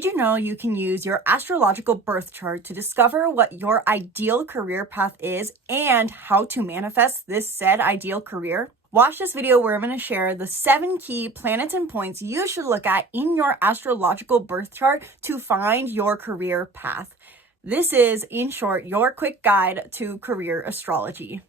Did you know you can use your astrological birth chart to discover what your ideal career path is and how to manifest this said ideal career? Watch this video where I'm going to share the 7 key planets and points you should look at in your astrological birth chart to find your career path. This is, in short, your quick guide to career astrology.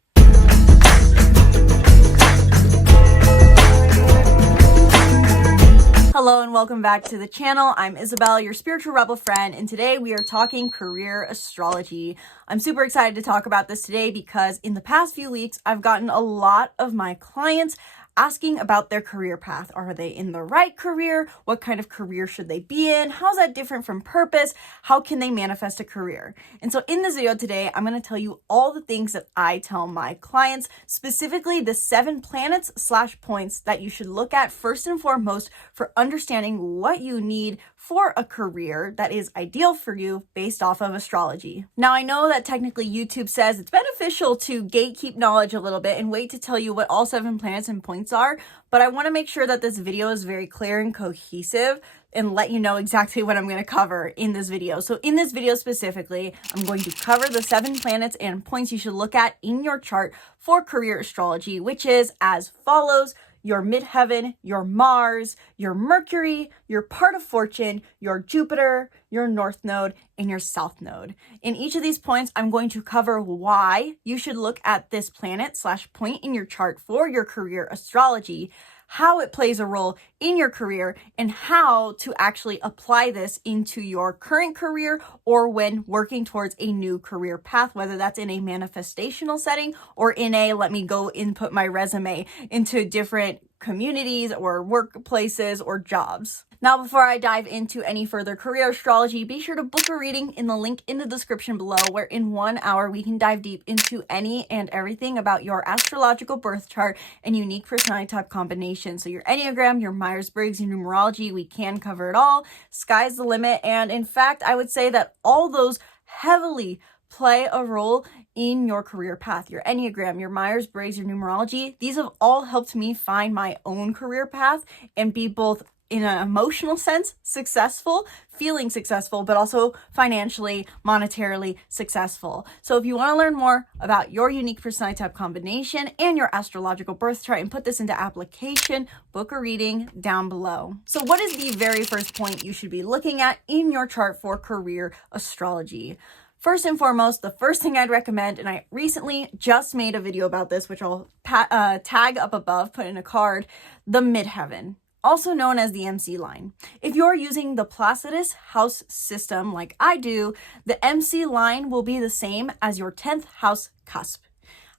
Hello and welcome back to the channel. I'm Isabelle, your spiritual rebel friend, and today we are talking career astrology. I'm super excited to talk about this today because in the past few weeks, I've gotten a lot of my clients asking about their career path. Are they in the right career? What kind of career should they be in? How's that different from purpose? How can they manifest a career? And so in this video today, I'm going to tell you all the things that I tell my clients, specifically the 7 planets/points that you should look at first and foremost for understanding what you need for a career that is ideal for you based off of astrology. Now, I know that technically YouTube says it's beneficial to gatekeep knowledge a little bit and wait to tell you what all 7 planets and points are, but I want to make sure that this video is very clear and cohesive and let you know exactly what I'm going to cover in this video. So in this video specifically, I'm going to cover the 7 planets and points you should look at in your chart for career astrology, which is as follows: your midheaven, your Mars, your Mercury, your part of fortune, your Jupiter, your north node, and your south node. In each of these points, I'm going to cover why you should look at this planet/point in your chart for your career astrology, how it plays a role in your career, and how to actually apply this into your current career or when working towards a new career path, whether that's in a manifestational setting or in a let me go input my resume into different communities or workplaces or jobs. Now, before I dive into any further career astrology, be sure to book a reading in the link in the description below, where in 1 hour we can dive deep into any and everything about your astrological birth chart and unique personality type combination. So your Enneagram, your Myers-Briggs, your numerology, we can cover it all. Sky's the limit. And in fact, I would say that all those heavily play a role in your career path. Your Enneagram, your Myers-Briggs, your numerology, these have all helped me find my own career path and be both in an emotional sense successful, feeling successful, but also financially, monetarily successful. So if you want to learn more about your unique personality type combination and your astrological birth chart and put this into application, book a reading down below. So what is the very first point you should be looking at in your chart for career astrology? First and foremost, the first thing I'd recommend, and I recently just made a video about this, which I'll tag up above, put in a card, the midheaven, also known as the MC line. If you're using the Placidus house system like I do, the MC line will be the same as your 10th house cusp.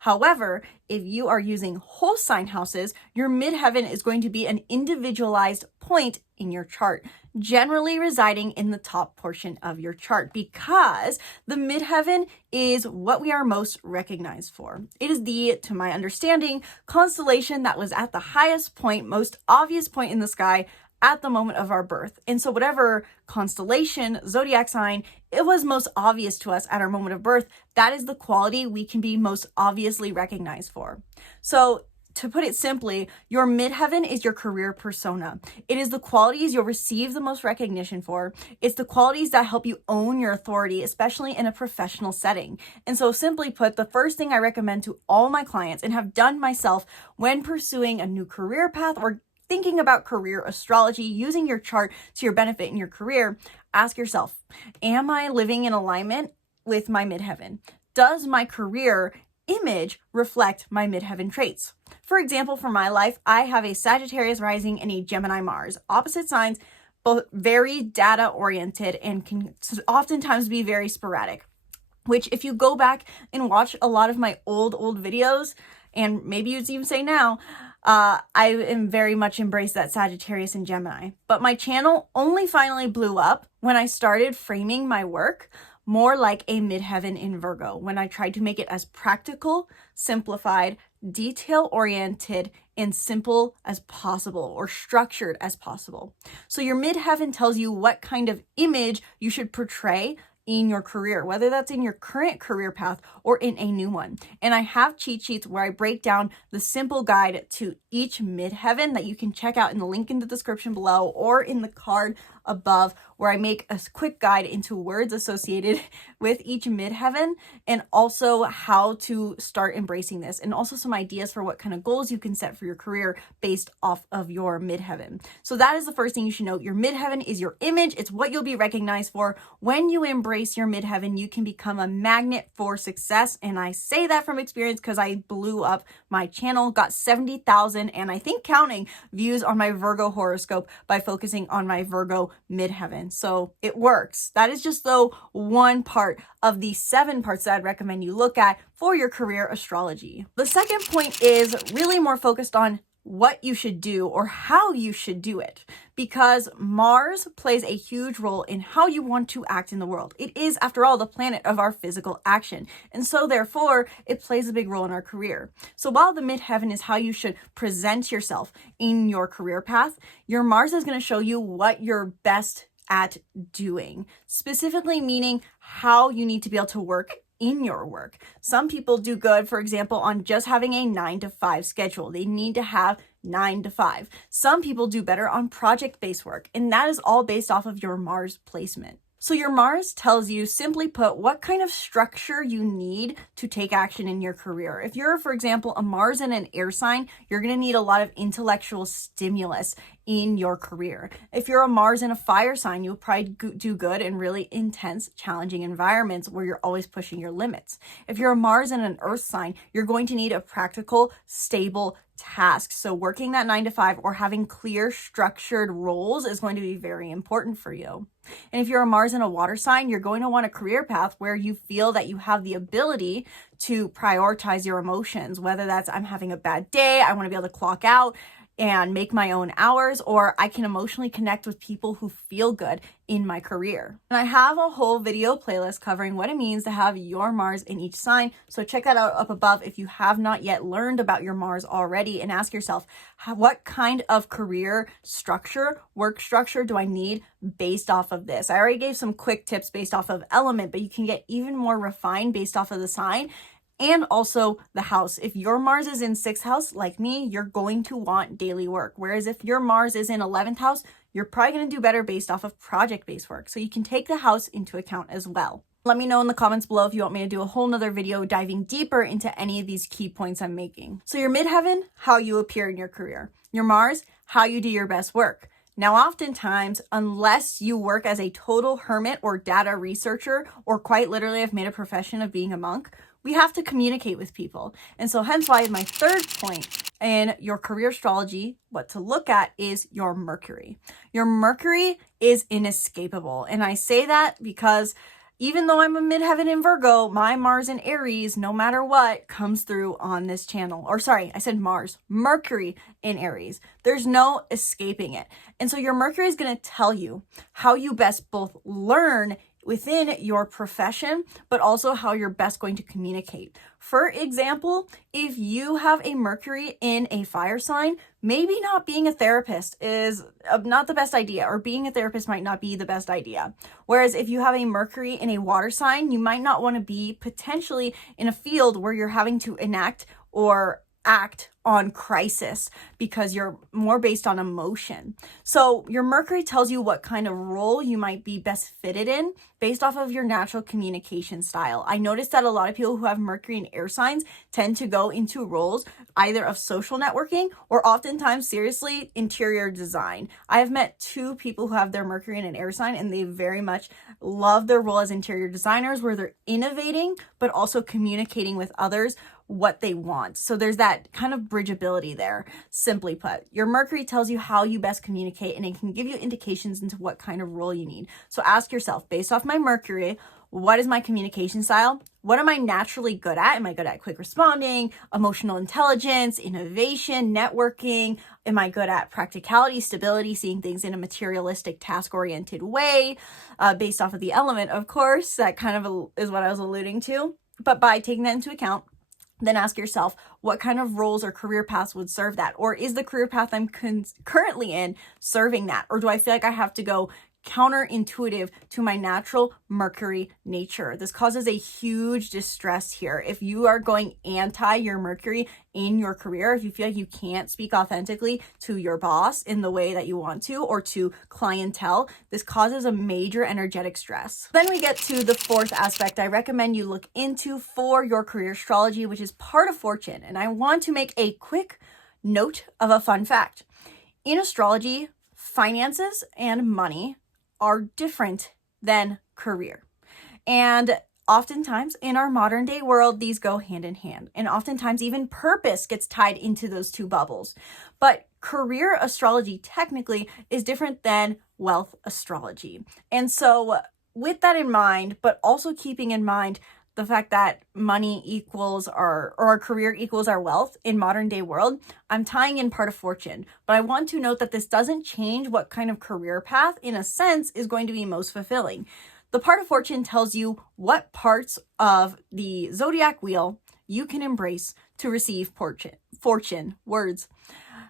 However, if you are using whole sign houses, your midheaven is going to be an individualized point in your chart, generally residing in the top portion of your chart, because the midheaven is what we are most recognized for. It is the, to my understanding, constellation that was at the highest point, most obvious point in the sky at the moment of our birth. And so whatever constellation, zodiac sign, it was most obvious to us at our moment of birth, that is the quality we can be most obviously recognized for. So to put it simply, your midheaven is your career persona. It is the qualities you'll receive the most recognition for. It's the qualities that help you own your authority, especially in a professional setting. And so simply put, the first thing I recommend to all my clients and have done myself when pursuing a new career path or thinking about career astrology, using your chart to your benefit in your career, ask yourself, am I living in alignment with my midheaven? Does my career image reflect my midheaven traits? For example, for my life, I have a Sagittarius rising and a Gemini Mars, opposite signs, both very data oriented and can oftentimes be very sporadic, which if you go back and watch a lot of my old videos, and maybe you'd even say now, I am very much embraced that Sagittarius and Gemini. But my channel only finally blew up when I started framing my work more like a midheaven in Virgo, when I tried to make it as practical, simplified, detail-oriented, and simple as possible, or structured as possible. So your midheaven tells you what kind of image you should portray in your career, whether that's in your current career path or in a new one. And I have cheat sheets where I break down the simple guide to each midheaven that you can check out in the link in the description below or in the card above, where I make a quick guide into words associated with each midheaven and also how to start embracing this, and also some ideas for what kind of goals you can set for your career based off of your midheaven. So that is the first thing you should know. Your midheaven is your image. It's what you'll be recognized for. When you embrace your midheaven, you can become a magnet for success. And I say that from experience because I blew up my channel, got 70,000 and I think counting views on my Virgo horoscope by focusing on my Virgo midheaven. So it works. That is just though one part of the 7 parts that I'd recommend you look at for your career astrology. The second point is really more focused on what you should do or how you should do it, because Mars plays a huge role in how you want to act in the world. It is, after all, the planet of our physical action, and so therefore it plays a big role in our career. So while the midheaven is how you should present yourself in your career path, your Mars is going to show you what you're best at doing, specifically meaning how you need to be able to work in your work. Some people do good, for example, on just having a 9-to-5 schedule. They need to have 9 to 5. Some people do better on project-based work, and that is all based off of your Mars placement. So your Mars tells you, simply put, what kind of structure you need to take action in your career. If you're, for example, a Mars in an air sign, you're going to need a lot of intellectual stimulus in your career. If you're a Mars in a fire sign, you'll probably do good in really intense, challenging environments where you're always pushing your limits. If you're a Mars in an earth sign, you're going to need a practical, stable task. So working that 9 to 5 or having clear, structured roles is going to be very important for you. And if you're a Mars in a water sign, you're going to want a career path where you feel that you have the ability to prioritize your emotions, whether that's I'm having a bad day, I want to be able to clock out and make my own hours, or I can emotionally connect with people who feel good in my career. And I have a whole video playlist covering what it means to have your Mars in each sign. So check that out up above if you have not yet learned about your Mars already, and ask yourself, what kind of career structure, work structure do I need based off of this? I already gave some quick tips based off of element, but you can get even more refined based off of the sign. And also the house. If your Mars is in 6th house, like me, you're going to want daily work. Whereas if your Mars is in 11th house, you're probably going to do better based off of project-based work. So you can take the house into account as well. Let me know in the comments below if you want me to do a whole nother video diving deeper into any of these key points I'm making. So your midheaven, how you appear in your career. Your Mars, how you do your best work. Now, oftentimes, unless you work as a total hermit or data researcher, or quite literally have made a profession of being a monk, we have to communicate with people. And so hence why my third point in your career astrology, what to look at, is your Mercury. Your Mercury is inescapable. And I say that because even though I'm a midheaven in Virgo, my Mars in Aries, no matter what, comes through on this channel. Or sorry, I said Mars, Mercury in Aries. There's no escaping it. And so your Mercury is going to tell you how you best both learn within your profession, but also how you're best going to communicate. For example, if you have a Mercury in a fire sign, maybe not being a therapist is not the best idea, or being a therapist might not be the best idea. Whereas if you have a Mercury in a water sign, you might not want to be potentially in a field where you're having to enact or act on crisis because you're more based on emotion. So your Mercury tells you what kind of role you might be best fitted in based off of your natural communication style. I noticed that a lot of people who have Mercury in air signs tend to go into roles either of social networking or oftentimes, seriously, interior design. I have met 2 people who have their Mercury in an air sign, and they very much love their role as interior designers, where they're innovating but also communicating with others what they want. So there's that kind of bridgeability there. Simply put, your Mercury tells you how you best communicate, and it can give you indications into what kind of role you need. So ask yourself, based off my Mercury, what is my communication style? What am I naturally good at? Am I good at quick responding, emotional intelligence, innovation, networking? Am I good at practicality, stability, seeing things in a materialistic, task-oriented way? Based off of the element, of course, that kind of is what I was alluding to. But by taking that into account, then ask yourself, what kind of roles or career paths would serve that? Or is the career path I'm currently in serving that? Or do I feel like I have to go counterintuitive to my natural Mercury nature. This causes a huge distress here. If you are going anti your Mercury in your career, if you feel like you can't speak authentically to your boss in the way that you want to, or to clientele, this causes a major energetic stress. Then we get to the fourth aspect I recommend you look into for your career astrology, which is part of fortune. And I want to make a quick note of a fun fact. In astrology, finances and money are different than career. And oftentimes in our modern day world, these go hand in hand. And oftentimes even purpose gets tied into those two bubbles. But career astrology technically is different than wealth astrology. And so with that in mind, but also keeping in mind the fact that money equals our career equals our wealth in modern day world, I'm tying in part of fortune. But I want to note that this doesn't change what kind of career path, in a sense, is going to be most fulfilling. The part of fortune tells you what parts of the zodiac wheel you can embrace to receive fortune, words.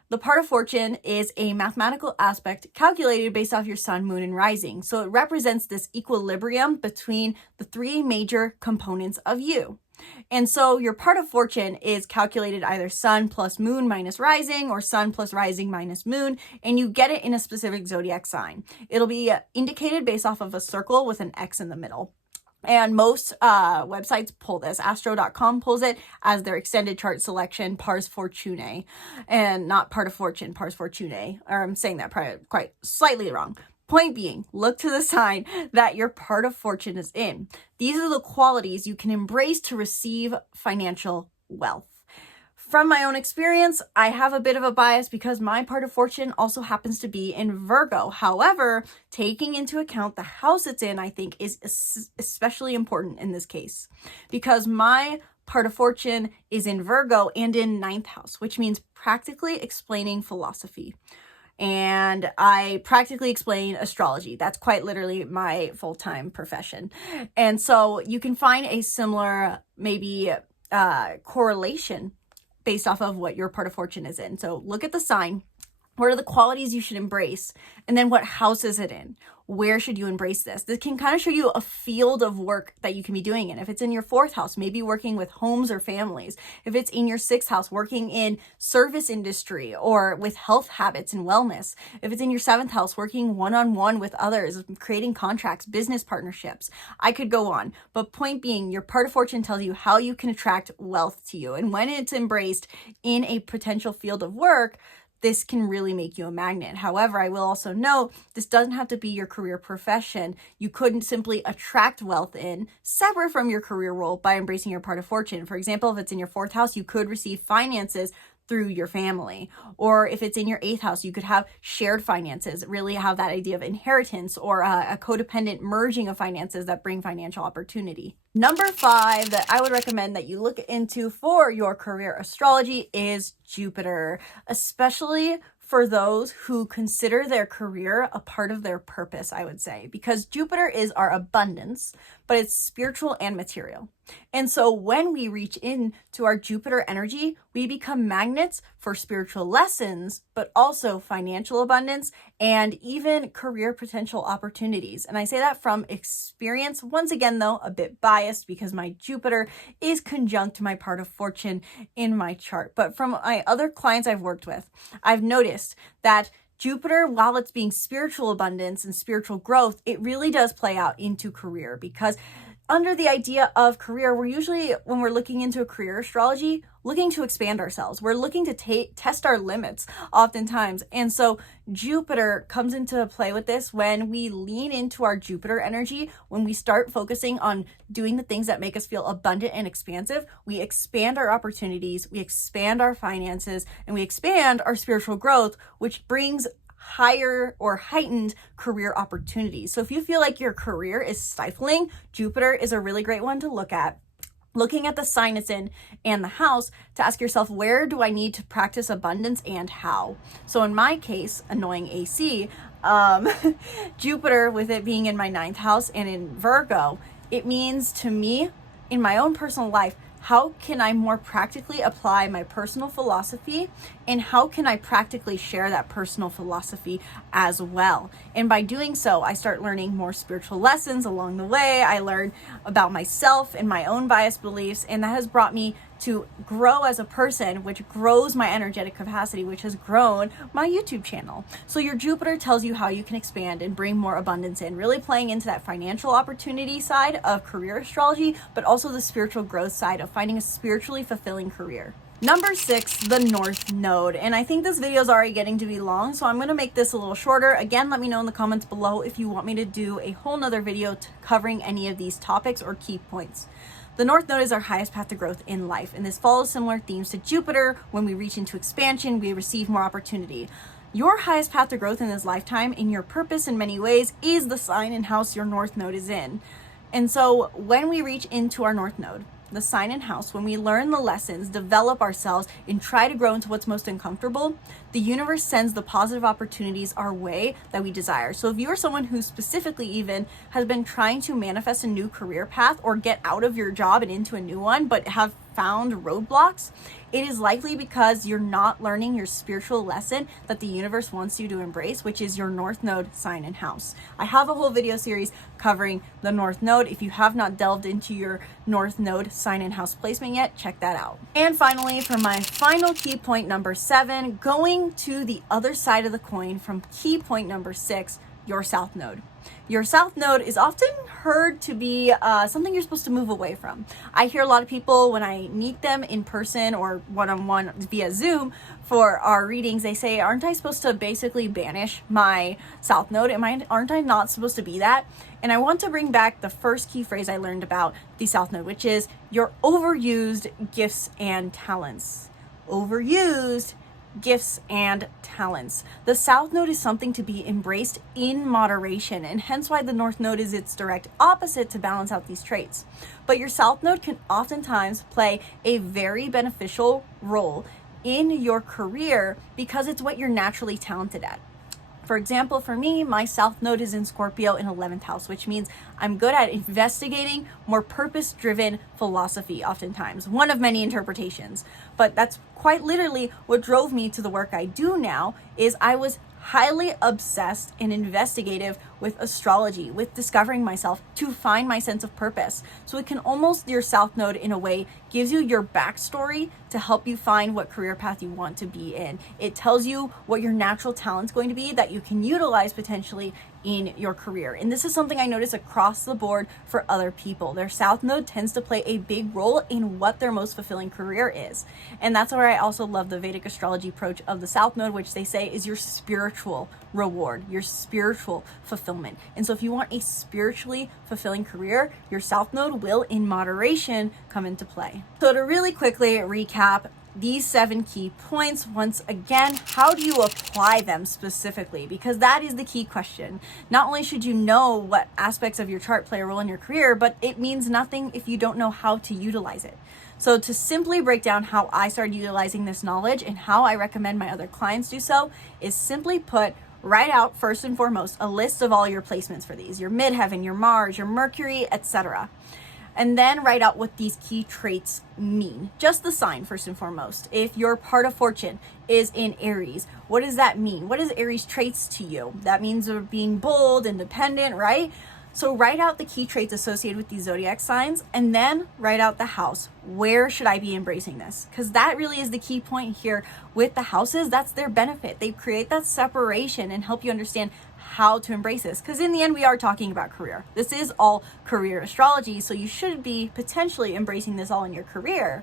The part of fortune is a mathematical aspect calculated based off your sun, moon, and rising. So it represents this equilibrium between the three major components of you. And so your part of fortune is calculated either sun plus moon minus rising, or sun plus rising minus moon, and you get it in a specific zodiac sign. It'll be indicated based off of a circle with an X in the middle. And most websites pull this. Astro.com pulls it as their extended chart selection, Pars Fortunae, and not part of fortune, Pars Fortunae. Or I'm saying that probably quite slightly wrong. Point being, look to the sign that your part of fortune is in. These are the qualities you can embrace to receive financial wealth. From my own experience, I have a bit of a bias because my part of fortune also happens to be in Virgo. However, taking into account the house it's in, I think is especially important in this case, because my part of fortune is in Virgo and in 9th house, which means practically explaining philosophy. And I practically explain astrology. That's quite literally my full-time profession. And so you can find a similar maybe correlation based off of what your part of fortune is in. So look at the sign. What are the qualities you should embrace? And then what house is it in? Where should you embrace this? This can kind of show you a field of work that you can be doing in. If it's in your 4th house, maybe working with homes or families. If it's in your 6th house, working in service industry or with health habits and wellness. If it's in your 7th house, working one-on-one with others, creating contracts, business partnerships. I could go on. But point being, your part of fortune tells you how you can attract wealth to you. And when it's embraced in a potential field of work, this can really make you a magnet. However, I will also note, this doesn't have to be your career profession. You couldn't simply attract wealth in separate from your career role by embracing your part of fortune. For example, if it's in your 4th house, you could receive finances through your family. Or if it's in your 8th house, you could have shared finances, really have that idea of inheritance or a codependent merging of finances that bring financial opportunity. Number 5 that I would recommend that you look into for your career astrology is Jupiter, especially for those who consider their career a part of their purpose, I would say, because Jupiter is our abundance, but it's spiritual and material. And so when we reach into our Jupiter energy, we become magnets for spiritual lessons, but also financial abundance and even career potential opportunities. And I say that from experience. Once again, though, a bit biased because my Jupiter is conjunct my part of fortune in my chart. But from my other clients I've worked with, I've noticed that Jupiter, while it's being spiritual abundance and spiritual growth, it really does play out into career, because under the idea of career, we're usually, when we're looking into a career astrology, looking to expand ourselves. We're looking to test our limits oftentimes. And so Jupiter comes into play with this when we lean into our Jupiter energy, when we start focusing on doing the things that make us feel abundant and expansive. We expand our opportunities, we expand our finances, and we expand our spiritual growth, which brings higher or heightened career opportunities. So if you feel like your career is stifling, Jupiter is a really great one to look at. Looking at the sign it's in and the house to ask yourself, where do I need to practice abundance and how? So in my case, annoying AC, Jupiter, with it being in my 9th house and in Virgo, it means to me in my own personal life how can I more practically apply my personal philosophy, and how can I practically share that personal philosophy as well? And by doing so, I start learning more spiritual lessons along the way. I learn about myself and my own biased beliefs, and that has brought me to grow as a person, which grows my energetic capacity, which has grown my YouTube channel. So your Jupiter tells you how you can expand and bring more abundance in, really playing into that financial opportunity side of career astrology, but also the spiritual growth side of finding a spiritually fulfilling career. Number 6, the North Node. And I think this video is already getting to be long, so I'm going to make this a little shorter. Again, let me know in the comments below if you want me to do a whole nother video covering any of these topics or key points. The North Node is our highest path to growth in life, and this follows similar themes to Jupiter. When we reach into expansion, we receive more opportunity. Your highest path to growth in this lifetime, in your purpose in many ways, is the sign and house your North Node is in. And so when we reach into our North Node, the sign and house, when we learn the lessons, develop ourselves, and try to grow into what's most uncomfortable, the universe sends the positive opportunities our way that we desire. So if you are someone who specifically even has been trying to manifest a new career path or get out of your job and into a new one, but have found roadblocks, it is likely because you're not learning your spiritual lesson that the universe wants you to embrace, which is your North Node sign and house. I have a whole video series covering the North Node. If you have not delved into your North Node sign and house placement yet, check that out. And finally, for my final key point, number 7, going to the other side of the coin from key point number 6, your South Node. Your South Node is often heard to be something you're supposed to move away from. I hear a lot of people when I meet them in person or one-on-one via Zoom for our readings, they say, aren't I supposed to basically banish my South Node? Aren't I not supposed to be that? And I want to bring back the first key phrase I learned about the South Node, which is your overused gifts and talents. Overused gifts and talents. The South Node is something to be embraced in moderation, and hence why the North Node is its direct opposite to balance out these traits. But your South Node can oftentimes play a very beneficial role in your career because it's what you're naturally talented at. For example, for me, my South Node is in Scorpio in 11th house, which means I'm good at investigating more purpose-driven philosophy oftentimes, one of many interpretations. But that's quite literally what drove me to the work I do now, is I was highly obsessed and investigative with astrology, with discovering myself to find my sense of purpose. So it can almost, your South Node in a way gives you your backstory to help you find what career path you want to be in. It tells you what your natural talent's going to be that you can utilize potentially in your career. And this is something I notice across the board for other people. Their South Node tends to play a big role in what their most fulfilling career is. And that's where I also love the Vedic astrology approach of the South Node, which they say is your spiritual reward, your spiritual fulfillment. And so if you want a spiritually fulfilling career, your South Node will, in moderation, come into play. So to really quickly recap these 7 key points, once again, how do you apply them specifically? Because that is the key question. Not only should you know what aspects of your chart play a role in your career, but it means nothing if you don't know how to utilize it. So to simply break down how I started utilizing this knowledge and how I recommend my other clients do so is simply put, write out first and foremost a list of all your placements for these, your midheaven, your Mars, your Mercury, etc. And then write out what these key traits mean. Just the sign first and foremost. If your part of fortune is in Aries, what does that mean? What is Aries traits to you? That means being bold, independent, right? So write out the key traits associated with these zodiac signs, and then write out the house. Where should I be embracing this? Because that really is the key point here with the houses. That's their benefit. They create that separation and help you understand how to embrace this. Because in the end, we are talking about career. This is all career astrology, so you should be potentially embracing this all in your career.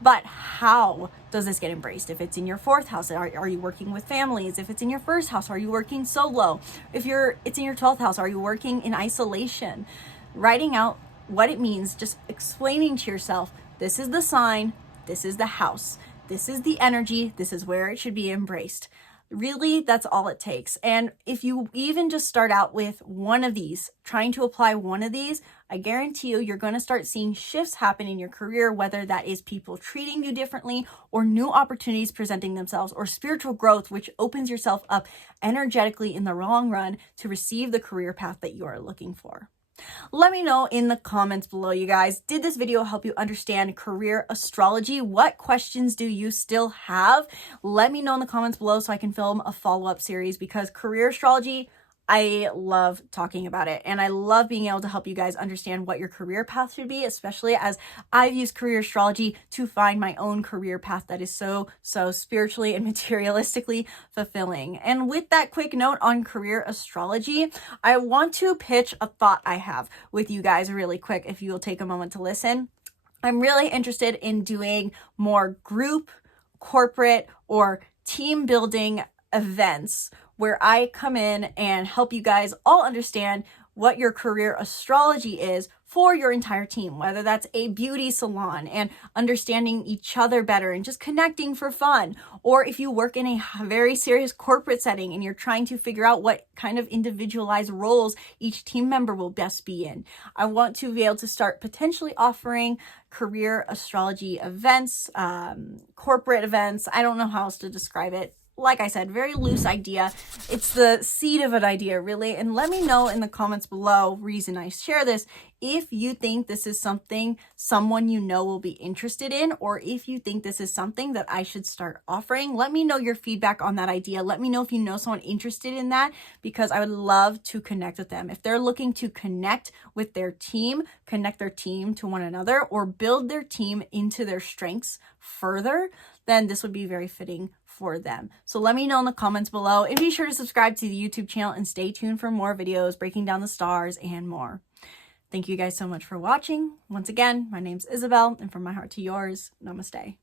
But how does this get embraced? If it's in your 4th house, are you working with families? If it's in your 1st house, are you working solo? If it's in your 12th house, are you working in isolation? Writing out what it means, just explaining to yourself, this is the sign, this is the house, this is the energy, this is where it should be embraced. Really, that's all it takes. And if you even just start out with one of these, trying to apply one of these, I guarantee you're going to start seeing shifts happen in your career, whether that is people treating you differently or new opportunities presenting themselves or spiritual growth, which opens yourself up energetically in the long run to receive the career path that you are looking for. Let me know in the comments below, you guys. Did this video help you understand career astrology? What questions do you still have? Let me know in the comments below so I can film a follow-up series, because career astrology, I love talking about it, and I love being able to help you guys understand what your career path should be, especially as I've used career astrology to find my own career path that is so spiritually and materialistically fulfilling. And with that quick note on career astrology, I want to pitch a thought I have with you guys really quick, if you will take a moment to listen. I'm really interested in doing more group, corporate, or team building events where I come in and help you guys all understand what your career astrology is for your entire team, whether that's a beauty salon and understanding each other better and just connecting for fun, or if you work in a very serious corporate setting and you're trying to figure out what kind of individualized roles each team member will best be in. I want to be able to start potentially offering career astrology events, corporate events. I don't know how else to describe it. Like I said, very loose idea. It's the seed of an idea, really. And let me know in the comments below, reason I share this, if you think this is something someone you know will be interested in, or if you think this is something that I should start offering. Let me know your feedback on that idea. Let me know if you know someone interested in that, because I would love to connect with them. If they're looking to connect with their team, connect their team to one another, or build their team into their strengths further, then this would be very fitting for them. So let me know in the comments below, and be sure to subscribe to the YouTube channel and stay tuned for more videos breaking down the stars and more. Thank you guys so much for watching. Once again, my name's Isabelle, and from my heart to yours, namaste.